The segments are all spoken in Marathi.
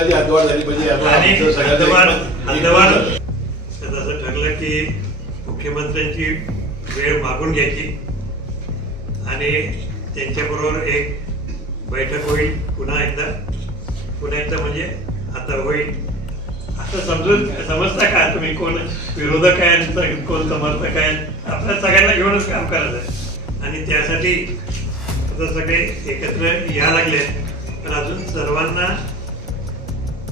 शहराची हद्दवाढ झाली पाहिजे. असं ठरलं की मुख्यमंत्र्यांची वेळ मागून घ्यायची आणि त्यांच्याबरोबर एक बैठक होईल. पुन्हा एकदा म्हणजे आता होईल असं समजता का तुम्ही? कोण विरोधक आहे, कोण समर्थक आहे? आपल्या सगळ्यांना घेऊनच काम करायचं आहे आणि त्यासाठी आता सगळे एकत्र या लागले. पण अजून सर्वांना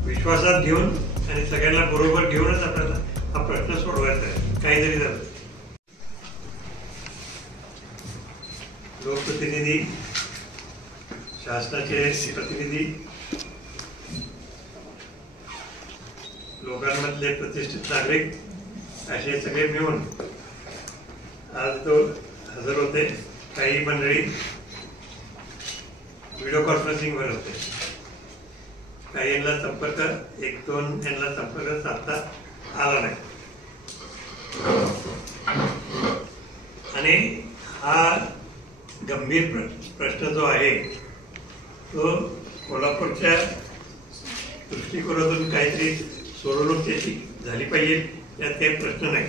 विश्वासात घेऊन आणि सगळ्यांना बरोबर घेऊनच आपल्याला हा प्रश्न सोडवायचा आहे. काही जरी झालं लोकप्रतिनिधी, शासनाचे प्रतिनिधी, लोकांमधले प्रतिष्ठित नागरिक असे सगळे मिळून आज तो हजर होते. काही मंडळी व्हिडिओ कॉन्फरन्सिंगवर होते. काही यांना संपर्क, एक दोन यांना संपर्क साधता आला नाही आणि हा गंभीर प्रश्न जो आहे तो कोल्हापूरच्या दृष्टिकोनातून काहीतरी सोडवणूक त्याची झाली पाहिजे, यात काही प्रश्न नाही.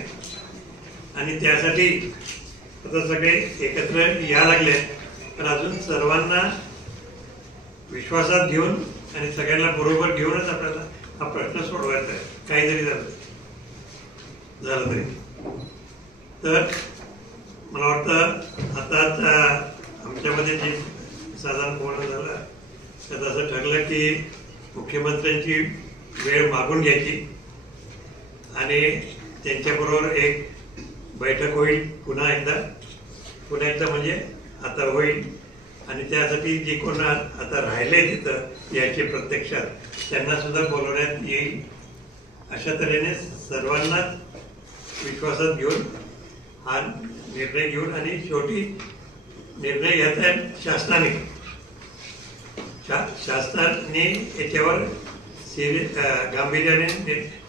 आणि त्यासाठी आता सगळे एकत्र या लागले. पण अजून सर्वांना विश्वासात घेऊन आणि सगळ्यांना बरोबर घेऊनच आपल्याला हा प्रश्न सोडवायचा आहे. काही जरी झालं तरी. तर मला वाटतं आता आमच्यामध्ये जे साधारण बोलणं झालं त्यात असं ठरलं की मुख्यमंत्र्यांची वेळ मागून घ्यायची आणि त्यांच्याबरोबर एक बैठक होईल. पुन्हा एकदा म्हणजे आता होईल आणि त्यासाठी जे कोण आता राहिले तिथं यायचे प्रत्यक्षात त्यांना सुद्धा बोलवण्यात येईल. अशा तऱ्हेने सर्वांनाच विश्वासात घेऊन हा निर्णय घेऊन आणि शेवटी निर्णय घ्यायचा आहे शासनाने. शासनाने याच्यावर गांभीर्याने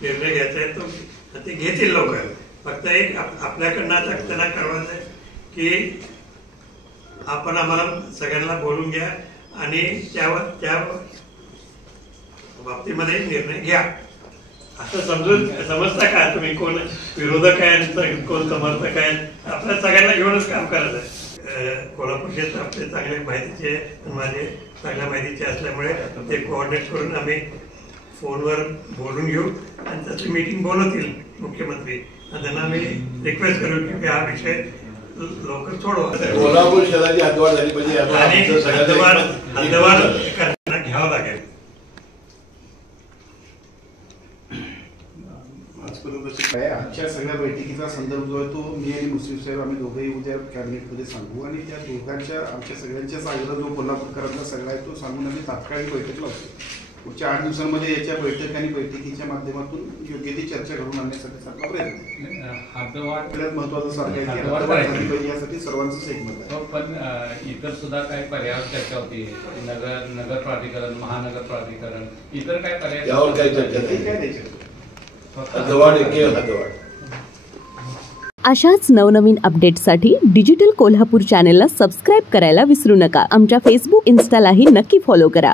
निर्णय घ्यायचा आहे. तो ते घेतील लवकर. फक्त एक आपल्याकडनं आता त्यांना कळवायचं आहे की आपण आम्हाला सगळ्यांना बोलून घ्या आणि त्या बाबतीमध्ये निर्णय घ्या. असं समजता का तुम्ही? कोण विरोधक आहे, कोण समर्थक आहे? आपल्या सगळ्यांना घेऊनच काम करायचं आहे. कोल्हापूरचे आपले चांगले माहितीचे, माझे चांगल्या माहितीचे असल्यामुळे ते कोऑर्डिनेट करून आम्ही फोनवर बोलून घेऊ आणि त्याची मीटिंग बोलवतील मुख्यमंत्री. त्यांना आम्ही रिक्वेस्ट करू की हा विषय लवकर सोडवा. कोल्हापूर शहराची हद्दवाढ झाली पाहिजे आणि हद्दवाढ घ्यावं लागेल. आजच्या सगळ्या बैठकीचा संदर्भ जो आहे तो मी आणि मुस्लिम साहेब आम्ही दोघंही उद्या कॅबिनेटमध्ये सांगू आणि त्या दोघांच्या आमच्या सगळ्यांच्या आग्रह जो कोल्हापूरकरांचा सगळा आहे तो सांगून आम्ही तात्काळ बैठक लावतो. पुढच्या 8 दिवसांमध्ये याच्या बैठक आणि बैठकीच्या माध्यमातून योग्य ती चर्चा घडून आणण्यासाठी आपला प्रयत्न महत्वाचं सारखं यासाठी सर्वांचं एकमत आहे. पण इतर सुद्धा काही पर्याय चर्चा होती. नगर प्राधिकरण, महानगर प्राधिकरण, इतर काय पर्याय यावर काही चर्चा नाही. अशाच नवनवीन अपडेट्ससाठी डिजिटल कोल्हापूर चॅनेलला सबस्क्राईब करायला विसरू नका. आमच्या फेसबुक, इन्स्टालाही नक्की फॉलो करा.